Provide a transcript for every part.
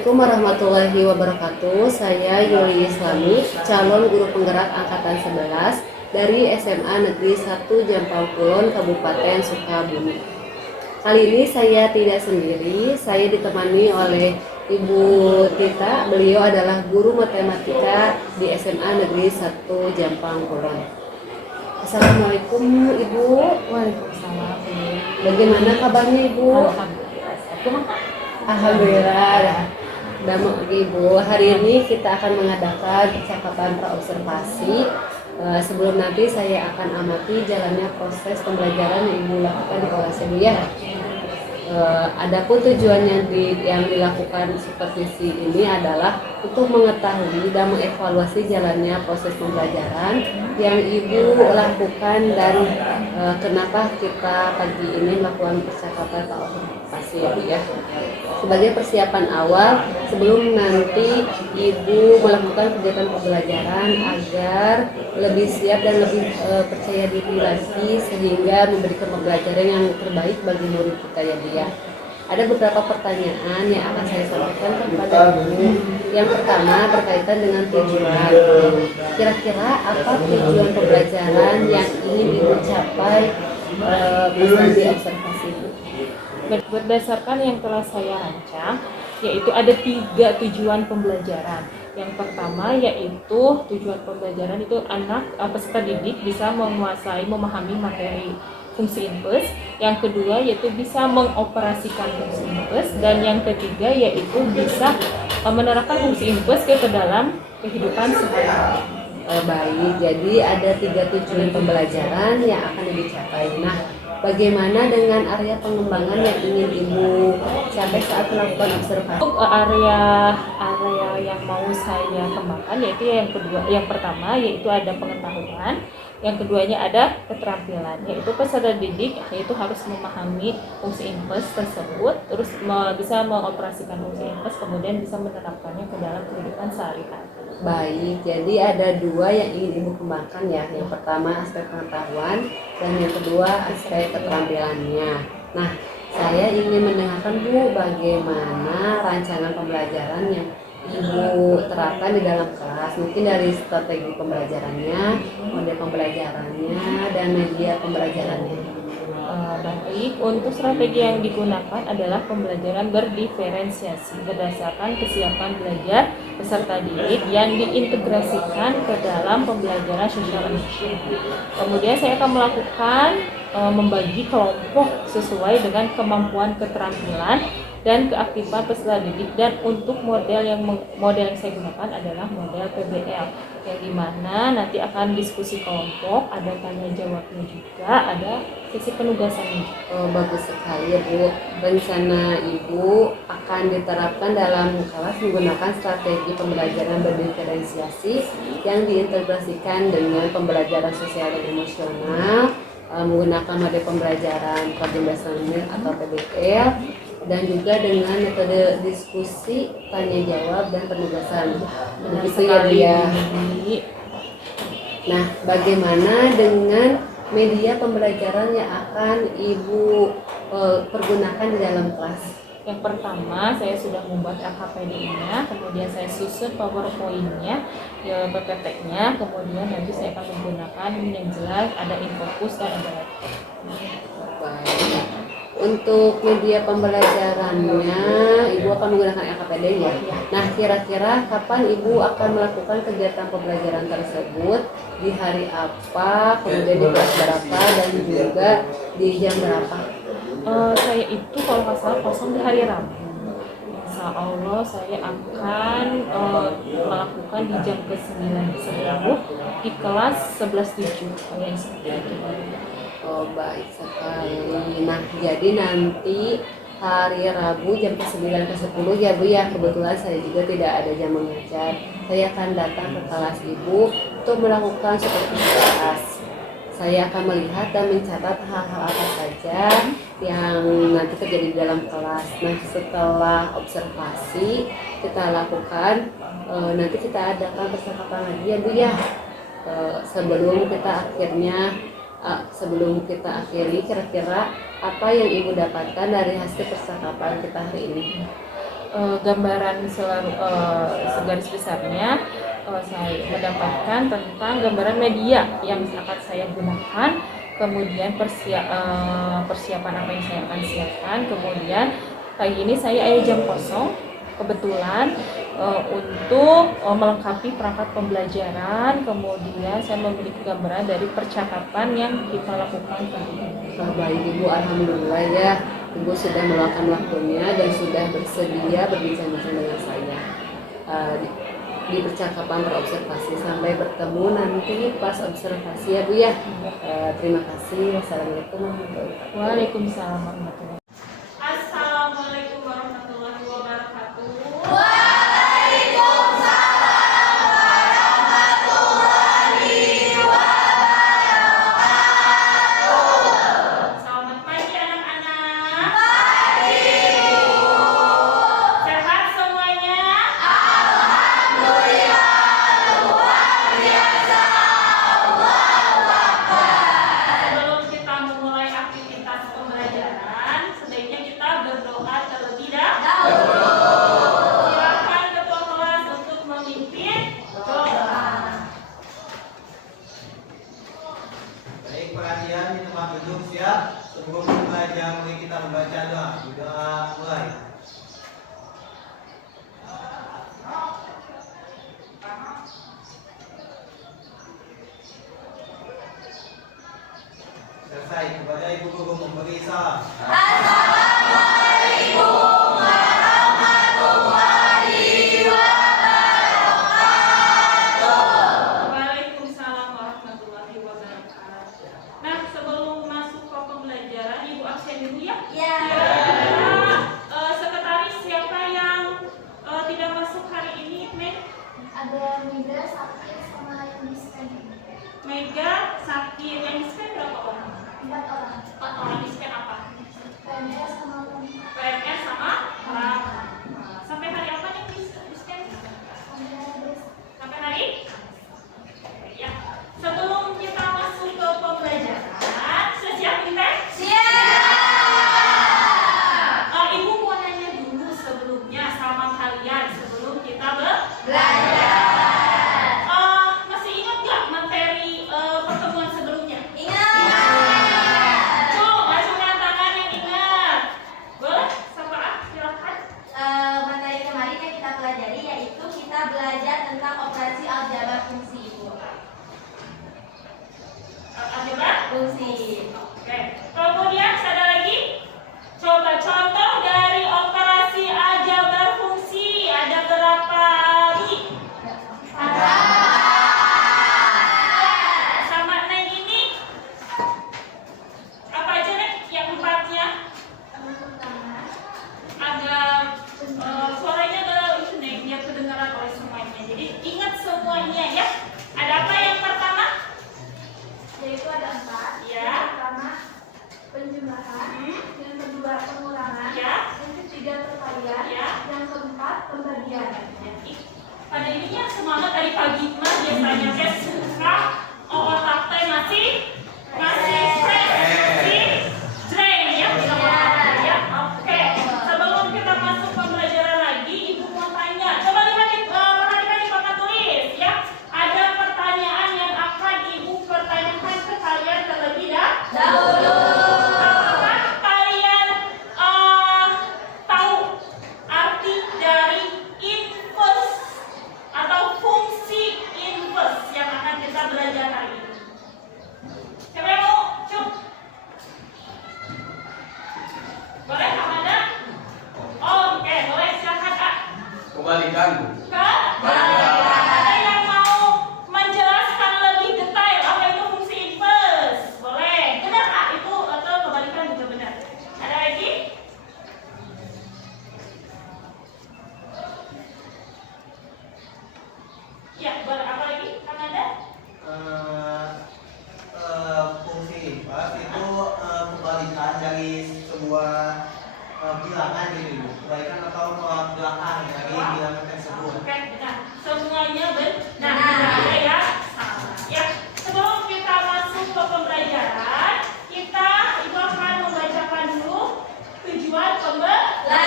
Assalamualaikum warahmatullahi wabarakatuh. Saya Yuli Islami, calon guru penggerak angkatan 11 dari SMA Negeri 1 Jampang Kulon, Kabupaten Sukabumi. Kali ini saya tidak sendiri, saya ditemani oleh Ibu Tita. Beliau adalah guru matematika di SMA Negeri 1 Jampang Kulon. Assalamualaikum Ibu. Waalaikumsalam. Bagaimana kabarnya Ibu? Alhamdulillah. Alhamdulillah. Damai Ibu, hari ini kita akan mengadakan percakapan praobservasi. Sebelum nanti saya akan amati jalannya proses pembelajaran yang Ibu lakukan di kelas Ibu ya. Adapun tujuannya yang dilakukan supervisi ini adalah untuk mengetahui dan mengevaluasi jalannya proses pembelajaran yang Ibu lakukan dan kenapa kita pagi ini melakukan percakapan praobservasi ya. Sebagai persiapan awal sebelum nanti Ibu melakukan kegiatan pembelajaran agar lebih siap dan lebih percaya diri lagi sehingga memberikan pembelajaran yang terbaik bagi murid kita ya Bu ya. Ada beberapa pertanyaan yang akan saya sampaikan kepada Ibu. Yang pertama berkaitan dengan tujuan. Kira-kira apa tujuan pembelajaran yang ingin Ibu capai di observasi Ibu? Berdasarkan yang telah saya rancang, yaitu ada 3 tujuan pembelajaran. Yang pertama yaitu tujuan pembelajaran itu anak peserta didik bisa menguasai, memahami materi fungsi input. Yang kedua yaitu bisa mengoperasikan fungsi input, dan yang ketiga yaitu bisa menerapkan fungsi input ke dalam kehidupan sehari-hari. Baik, jadi ada 3 tujuan pembelajaran yang akan dicapai. Nah, bagaimana dengan area pengembangan yang ingin Ibu capai saat melakukan observasi? Untuk area yang mau saya kembangkan yaitu yang pertama yaitu ada pengetahuan, yang keduanya ada keterampilan, yaitu peserta didik yaitu harus memahami fungsi input tersebut, terus bisa mengoperasikan fungsi input, kemudian bisa menerapkannya ke dalam kehidupan sehari-hari. Baik, jadi ada 2 yang ingin Ibu kembangkan ya. Yang pertama aspek pengetahuan dan yang kedua aspek keterampilannya. Nah, saya ingin mendengarkan Bu bagaimana rancangan pembelajaran yang Ibu terapkan di dalam kelas, mungkin dari strategi pembelajarannya, model pembelajarannya, dan media pembelajarannya. Baik, untuk strategi yang digunakan adalah pembelajaran berdiferensiasi berdasarkan kesiapan belajar peserta didik yang diintegrasikan ke dalam pembelajaran sosial emosional. Kemudian saya akan melakukan membagi kelompok sesuai dengan kemampuan, keterampilan, dan keaktifan peserta didik, dan untuk model yang saya gunakan adalah model PBL, yang dimana nanti akan diskusi kelompok, ada tanya jawabnya juga, ada sesi penugasannya. Bagus sekali ya Bu. Rencana Ibu akan diterapkan dalam kelas menggunakan strategi pembelajaran berdiferensiasi yang diintegrasikan dengan pembelajaran sosial dan emosional, menggunakan model pembelajaran problem based learning atau PBL, dan juga dengan metode diskusi, tanya jawab, dan penugasan. Begitu ya Bu ya. Nah, bagaimana dengan media pembelajaran yang akan Ibu pergunakan di dalam kelas? Yang pertama, saya sudah membuat LKPD-nya, kemudian saya susun PowerPoint-nya, PPT-nya, kemudian nanti saya akan menggunakan yang jelas ada infocus dan ada laptop. Baik. Untuk media pembelajarannya, Ibu akan menggunakan LKPD ya? Nah, kira-kira kapan Ibu akan melakukan kegiatan pembelajaran tersebut? Di hari apa, kemudian di kelas berapa, dan juga di jam berapa? Saya itu kalau nggak salah kosong di hari Rabu. Insya Allah saya akan melakukan di jam ke-9 di kelas 11.7. Oh, baik sekali. Nah, jadi nanti hari Rabu jam ke-9 ke-10 ya Bu ya. Kebetulan saya juga tidak ada jam mengajar. Saya akan datang ke kelas Ibu untuk melakukan supervisi kelas. Saya akan melihat dan mencatat hal-hal apa saja yang nanti terjadi di dalam kelas. Nah, setelah observasi kita lakukan, nanti kita adakan percakapan lagi ya Bu ya. Sebelum kita akhiri, kira-kira apa yang Ibu dapatkan dari hasil percakapan kita hari ini? gambaran segaris besarnya saya mendapatkan tentang gambaran media yang akan saya gunakan, kemudian persiapan apa yang saya akan siapkan, kemudian pagi ini saya ada jam kosong kebetulan untuk melengkapi perangkat pembelajaran, kemudian saya memiliki gambaran dari percakapan yang kita lakukan tadi. Baik Ibu, alhamdulillah ya, Ibu sudah meluangkan waktunya dan sudah bersedia berbincang-bincang dengan saya di percakapan perobservasi. Sampai bertemu nanti pas observasi ya Bu ya. Terima kasih. Wassalamualaikum warahmatullahi wabarakatuh. Waalaikumsalam warahmatullahi wabarakatuh. Assalamualaikum warahmatullahi wabarakatuh. Selamat pagi anak-anak. Sehat semuanya? Sebelum kita memulai aktivitas pembelajaran, sebaiknya kita berdoa terlebih dahulu. Silakan ketua kelas untuk memimpin doa. Baik, perhatian di tempat duduk siap. Sebelum belajar, mari kita membaca doa. Doa mulai. Selesai, kepada ibu guru memberi salam. Waalaikumsalam warahmatullahi wabarakatuh. Nah, sebelum masuk ke pembelajaran, Ibu absen dulu ya. Kira-kira, sekretaris siapa yang tidak masuk hari ini, Meg? Ada Mega, Sakti, sama yang di scan. Mega, Sakti, yang di scan berapa orang? 4 orang. 4 orang. Di scan apa? PNS sama Unpad. PMS sama orang. Sampai hari apa nih di scan? Sampai hari? Ya. Sebelum kita masuk ke pembelajaran, sudah siap kita? Ibu mau nanya dulu sebelumnya sama kalian sebelum kita belajar. Masih ingat nggak materi pertemuan sebelumnya? Tuh, masukkan tangan yang ingat. Boleh? Siapa? Silakan. Materi kemarin yang kita pelajari yaitu kita belajar tentang operasi aljabar fungsi, Ibu. Aljabar? Fungsi. Oke. Kemudian ada lagi? Coba contoh dari operasi aljabar fungsi ada berapa? Sama Neng ini? Apa aja Neng? Yang empatnya? Ada suaranya ada itu Neng, biar kedengaran oleh semuanya. Jadi ingat semuanya ya. Ada apa yang pertama? Yaitu ada 4. Ya. Yang pertama penjumlahan, Hmm. yang kedua pengurangan, Ya. yang ketiga perkalian, Ya. yang keempat pembagian. Jadi, pada ininya semangat dari pagi mah biasanya saya suka otak teh masih fresh, masih drain ya. Ya, oke. Sebelum kita masuk pembelajaran lagi, Ibu mau tanya. Coba perhatikan di papan tulis ya. Ada pertanyaan yang akan Ibu pertanyakan ke kalian terlebih dahulu. Apakah kalian tahu arti dari inverse atau fungsi inverse yang akan kita belajar hari ini? Siapa yang mau? Cuk. Boleh, Hamada? Oke, boleh. Silakan, Kak. Kembalikan. Kak, ada yang mau menjelaskan lebih detail apa itu fungsi inverse? Boleh. Benar, Kak? Itu atau kebalikan juga benar. Ada lagi? Ya, boleh. Apa lagi? Hamada? Fungsi inverse itu kebalikan dari sebuah bilangan gitu, Ibu. Kebalikan atau belakang dari bilangan tersebut. Oke, benar. Semuanya benar. Ada ya? Salah. Ya. Sebelum kita masuk ke pembelajaran, Ibu akan membacakan dulu tujuan pembelajaran.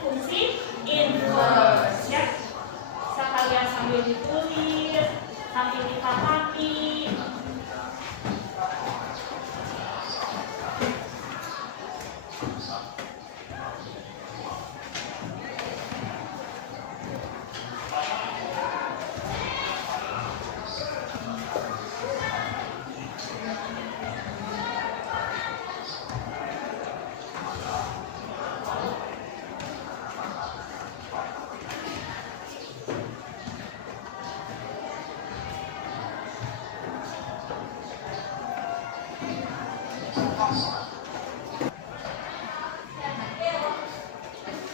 fungsi inverse ya. Bisa kalian sambil ditulis, sambil ditapaki.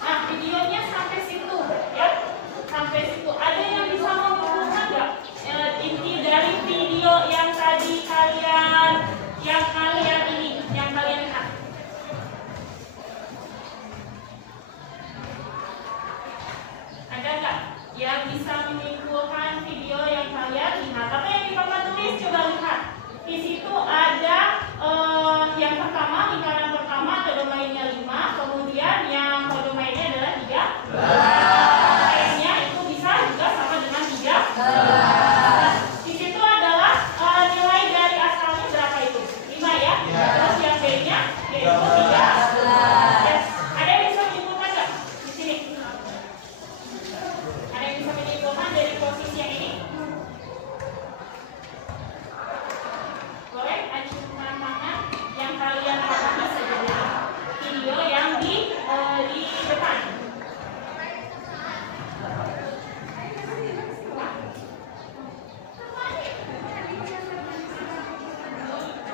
Nah, videonya sampai situ ya. Sampai situ. Ada yang bisa mengumpulkan nggak inti dari video yang tadi kalian lihat? Ada nggak yang bisa menyimpulkan video yang kalian lihat? Apa yang di papan tulis? Coba lihat. Di situ ada yang pertama, lingkaran pertama kodomainnya 5, kemudian yang kodomainnya adalah 3. N-nya itu bisa juga sama dengan 3. Di situ adalah nilai dari asalnya berapa itu? 5 ya? Terus yang B-nya yaitu 3. Yes. Ada yang bisa menyimpulkan nggak di sini? Ada yang bisa menyimpulkan dari posisi yang ini? Boleh acungkan tangan yang kalian pahami saja dari video yang di depan.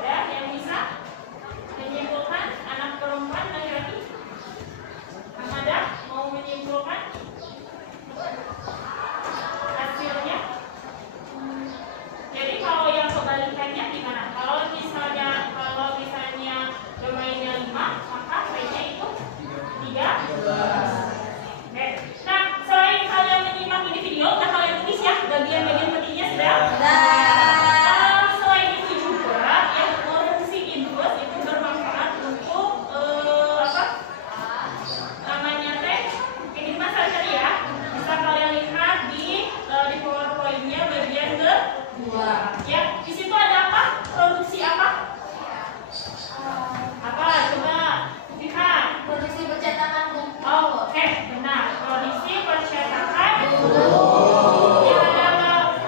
Ada yang bisa menyimpulkan? Anak perempuan laki-laki? Amanda mau menyimpulkan hasilnya? Jadi kalau yang kebalikannya gimana? Kalau misalnya domainnya 5, maka V-nya itu 3. Oke. Nah, selain kalian menyimak ini video, udah kalian tulis ya bagian-bagian pentingnya sudah? Selain itu juga yang fungsi inverse itu bermanfaat untuk namanya teh ini mas tadi ya. Bisa kalian lihat di PowerPoint-nya bagian kedua. Ya, di situ ada apa? Produksi apa? Apa? Coba lihat. Produksi percetakan buku. Oh, oke, benar. Produksi percetakan buku. Ya,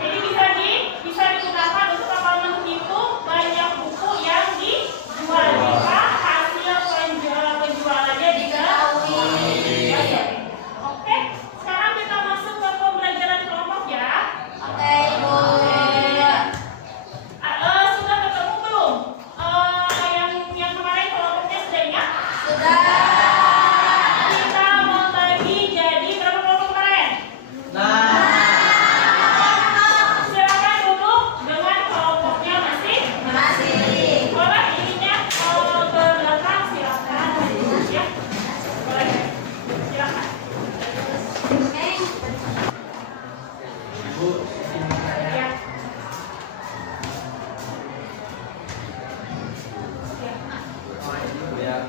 jadi bisa digunakan untuk apa? Menghitung banyak buku yang dijual jika hasil penjualannya diketahui. Oke, sekarang kita masuk ke pembelajaran kelompok ya. Oke, Ibu. Sudah ketemu belum? Yang kemarin kelompoknya sudah ingat? Sudah. Kita mau bagi jadi berapa kelompok kemarin? Silakan duduk dengan kelompoknya masing-masing. Boleh ininya ke belakang silakan. Ya, boleh. Silakan. Oke. Ya.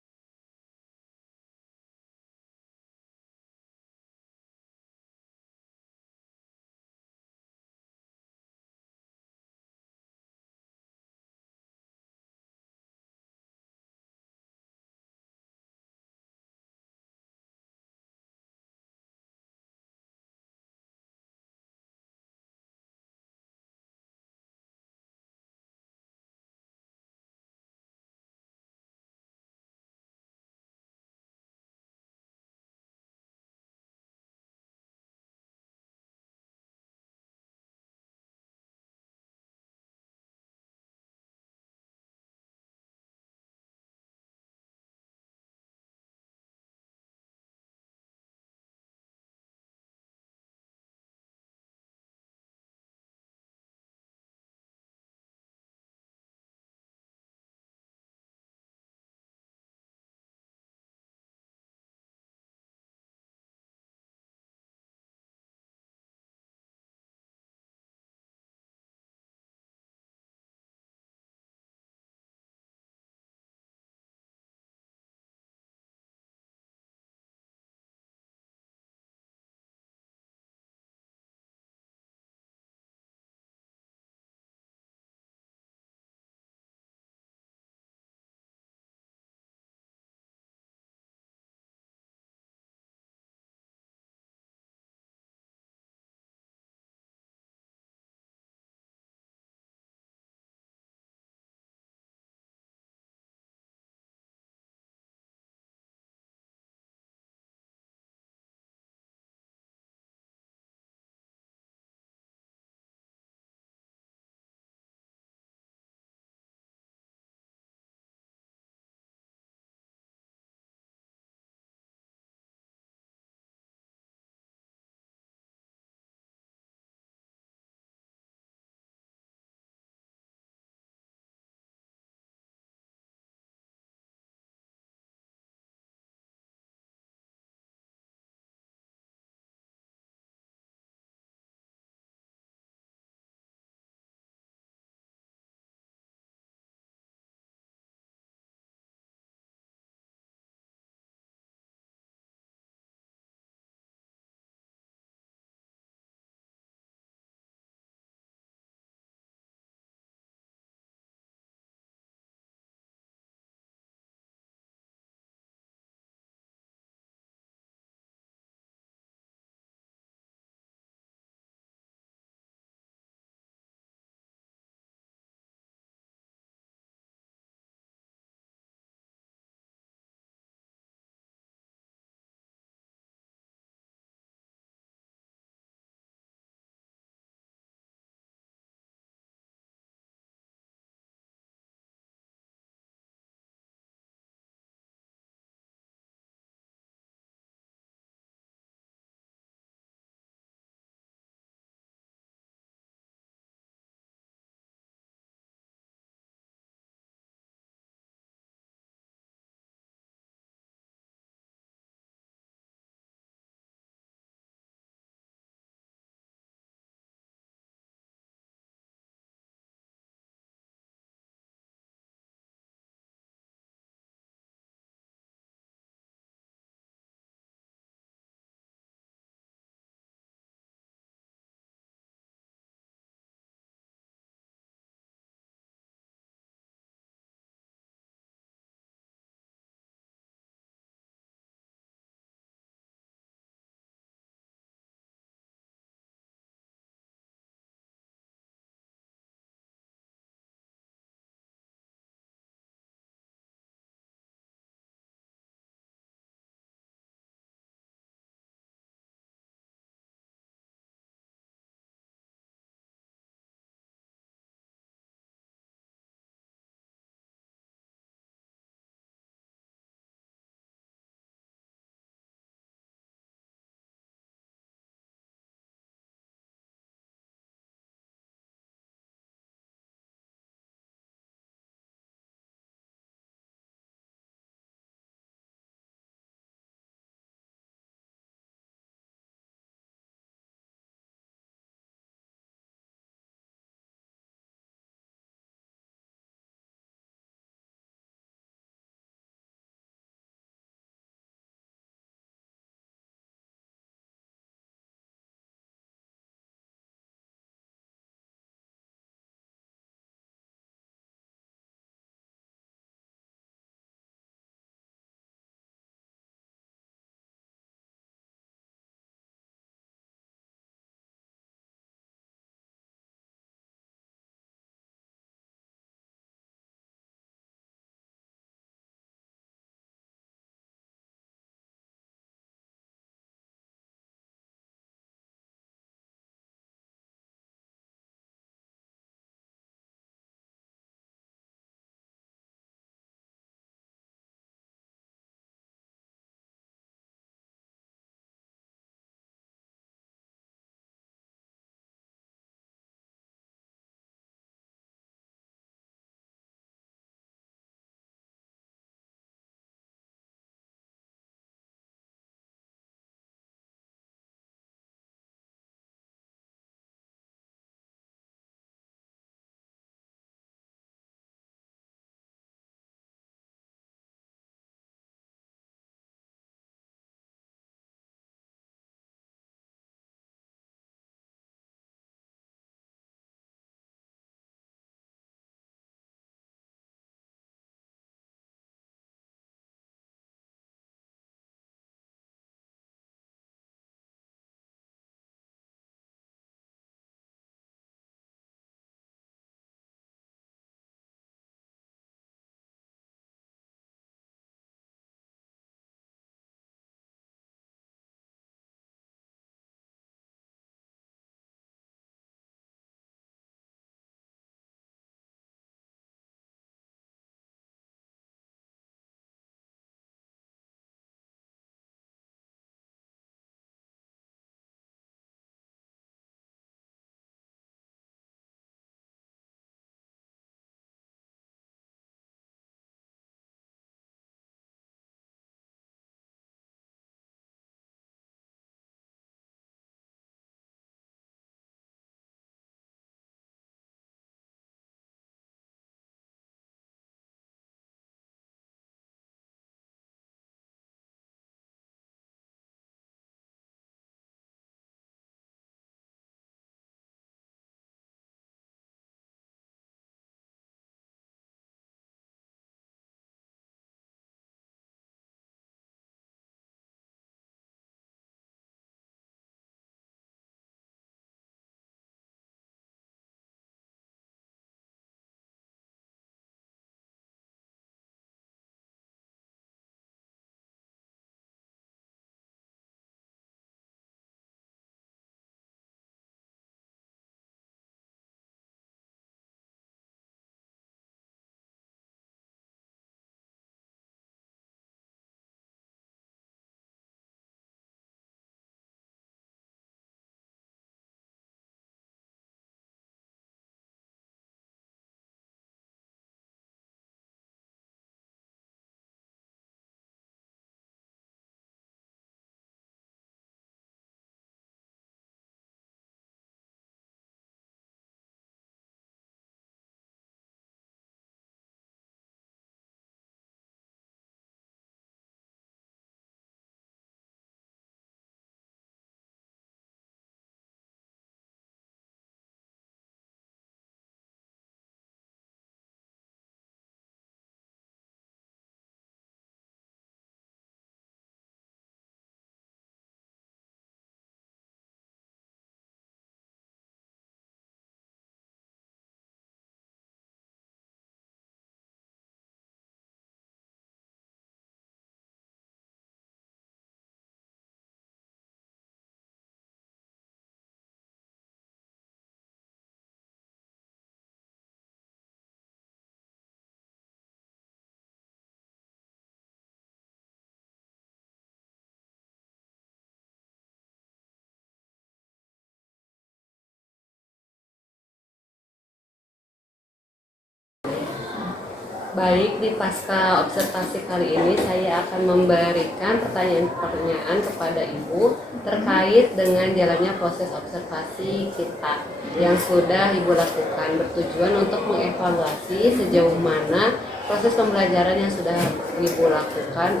Baik, di pasca observasi kali ini saya akan memberikan pertanyaan-pertanyaan kepada Ibu terkait dengan jalannya proses observasi kita yang sudah Ibu lakukan, bertujuan untuk mengevaluasi sejauh mana proses pembelajaran yang sudah Ibu lakukan.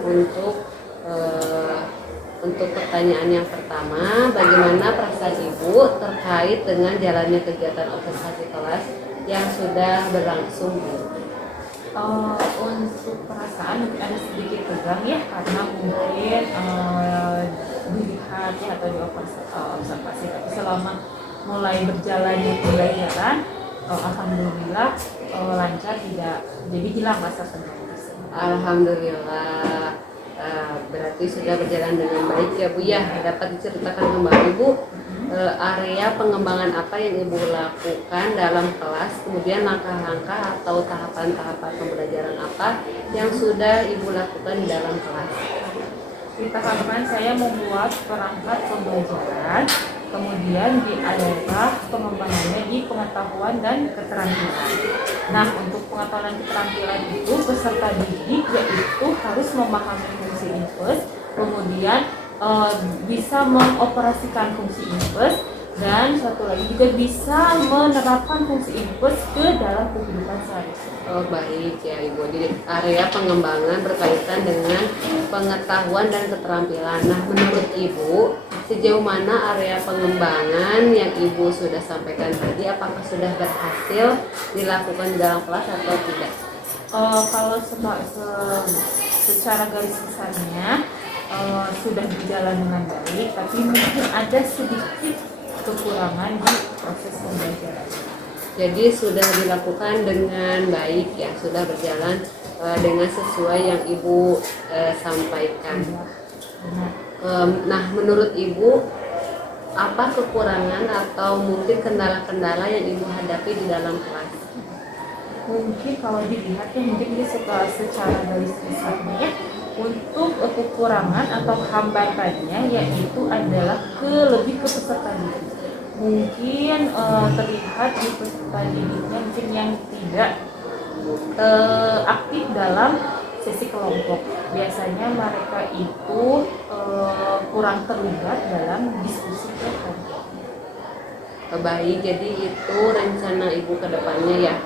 Untuk pertanyaan yang pertama, bagaimana perasaan Ibu terkait dengan jalannya kegiatan observasi kelas yang sudah berlangsung, Bu? Untuk perasaan mungkin ada sedikit tegang ya, karena mungkin dilihat ya atau diobservasi, tapi selama mulai berjalannya pembelajaran, alhamdulillah lancar, tidak jadi hilang rasa tegang tersebut. Alhamdulillah, berarti sudah berjalan dengan baik ya Bu ya. Dapat diceritakan kembali Bu, area pengembangan apa yang Ibu lakukan dalam kelas, kemudian langkah-langkah atau tahapan-tahapan pembelajaran apa yang sudah Ibu lakukan di dalam kelas? Di tahapan saya membuat perangkat pembelajaran, kemudian diadalah pengembangannya di pengetahuan dan keterampilan. Nah, untuk pengetahuan dan keterampilan itu peserta didik yaitu harus memahami fungsi infus, kemudian bisa mengoperasikan fungsi infus, dan satu lagi juga bisa menerapkan fungsi infus ke dalam kehidupan sehari-hari. Oh baik ya Ibu, jadi area pengembangan berkaitan dengan pengetahuan dan keterampilan. Nah, menurut Ibu, sejauh mana area pengembangan yang Ibu sudah sampaikan tadi, apakah sudah berhasil dilakukan di dalam kelas atau tidak? Kalau secara garis besarnya sudah berjalan dengan baik, tapi mungkin ada sedikit kekurangan di proses pembelajaran. Jadi sudah dilakukan dengan baik ya, sudah berjalan dengan sesuai yang Ibu sampaikan. Nah, menurut Ibu, apa kekurangan atau mungkin kendala-kendala yang Ibu hadapi di dalam kelas? Mungkin kalau dilihat ya, mungkin ini secara garis besarnya ya, untuk kekurangan atau hambatannya yaitu adalah lebih ke peserta didik. Mungkin terlihat di peserta didiknya mungkin yang tidak aktif dalam sesi kelompok. Biasanya mereka itu kurang terlibat dalam diskusi kelompok. Baik, jadi itu rencana Ibu ke depannya ya.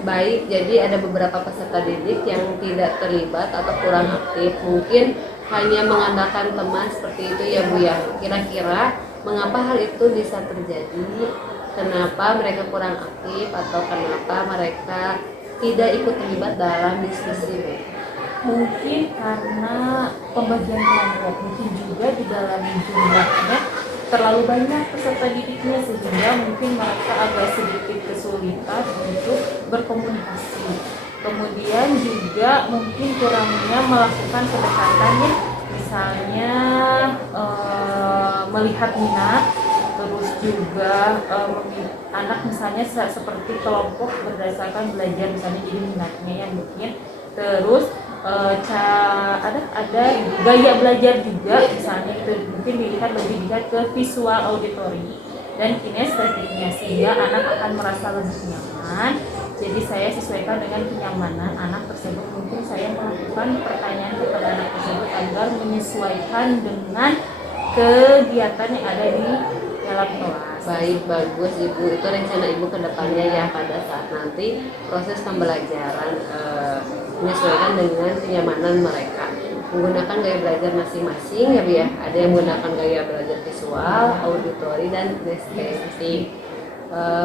Baik, jadi ada beberapa peserta didik yang tidak terlibat atau kurang aktif, mungkin hanya mengandalkan teman seperti itu ya Bu ya. Kira-kira mengapa hal itu bisa terjadi? Kenapa mereka kurang aktif atau kenapa mereka tidak ikut terlibat dalam diskusi, Bu? Mungkin karena pembagian kelompok, mungkin juga di dalam jumlahnya terlalu banyak peserta didiknya sehingga mungkin mereka agak sedikit kesulitan untuk berkomunikasi. Kemudian juga mungkin kurangnya melakukan pendekatannya, misalnya melihat minat, terus juga anak misalnya seperti kelompok berdasarkan belajar, misalnya jadi minatnya yang mungkin, terus ada gaya belajar juga, misalnya itu mungkin lebih dilihat ke visual auditory dan kinestetiknya, sehingga anak akan merasa lebih nyaman. Jadi saya sesuaikan dengan kenyamanan anak tersebut. Mungkin saya melakukan pertanyaan kepada anak tersebut agar menyesuaikan dengan kegiatan yang ada di dalam kelas. Baik, bagus Ibu. Itu rencana Ibu ke depannya ya, pada saat nanti proses pembelajaran menyesuaikan dengan kenyamanan mereka. Menggunakan gaya belajar masing-masing ya Bu ya. Ada yang menggunakan gaya belajar visual, auditori, dan kinestetik.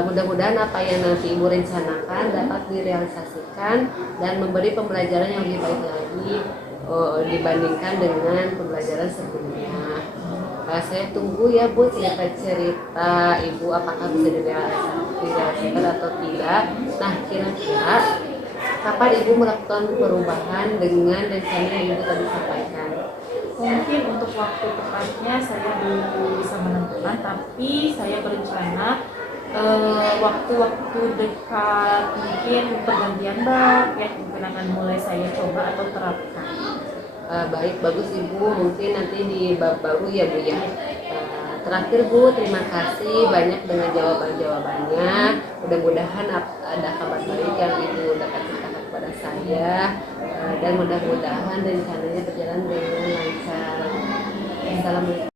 Mudah-mudahan apa yang nanti Ibu rencanakan dapat direalisasikan dan memberi pembelajaran yang lebih baik lagi dibandingkan dengan pembelajaran sebelumnya. Saya tunggu ya Bu cerita-cerita Ibu apakah bisa direalisasikan atau tidak. Nah, kira-kira kapan Ibu melakukan perubahan dengan rencana yang Ibu tadi sampaikan? Mungkin untuk waktu tepatnya saya belum bisa menentukan, tapi saya berencana waktu-waktu dekat, mungkin pergantian bab ya, mungkin akan mulai saya coba atau terapkan. Baik, bagus Ibu, mungkin nanti di bab baru ya Bu ya. Terakhir Bu, terima kasih banyak dengan jawaban-jawabannya. Mudah-mudahan ada kabar baik yang Ibu dapat ceritakan kepada saya, dan mudah-mudahan rencananya berjalan dengan lancar. Assalamualaikum.